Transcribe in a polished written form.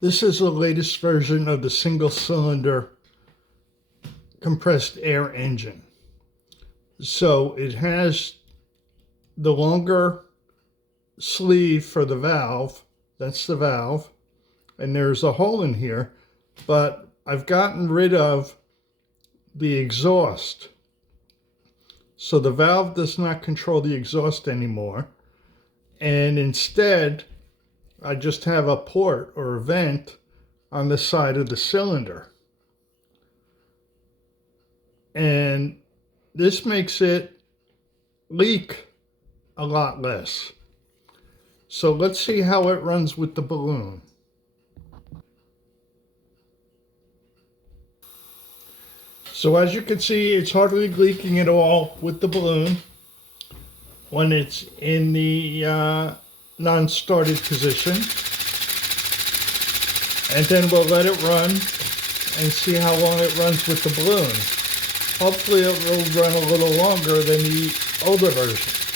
This is the latest version of the single cylinder compressed air engine. So it has the longer sleeve for the valve. That's the valve. And there's a hole in here, but I've gotten rid of the exhaust. So the valve does not control the exhaust anymore. And instead, I just have a port or a vent on the side of the cylinder. And this makes it leak a lot less. So let's see how it runs with the balloon. So as you can see, it's hardly leaking at all with the balloon when it's in the non-started position. And then we'll let it run and see how long it runs with the balloon. Hopefully it will run a little longer than the older version.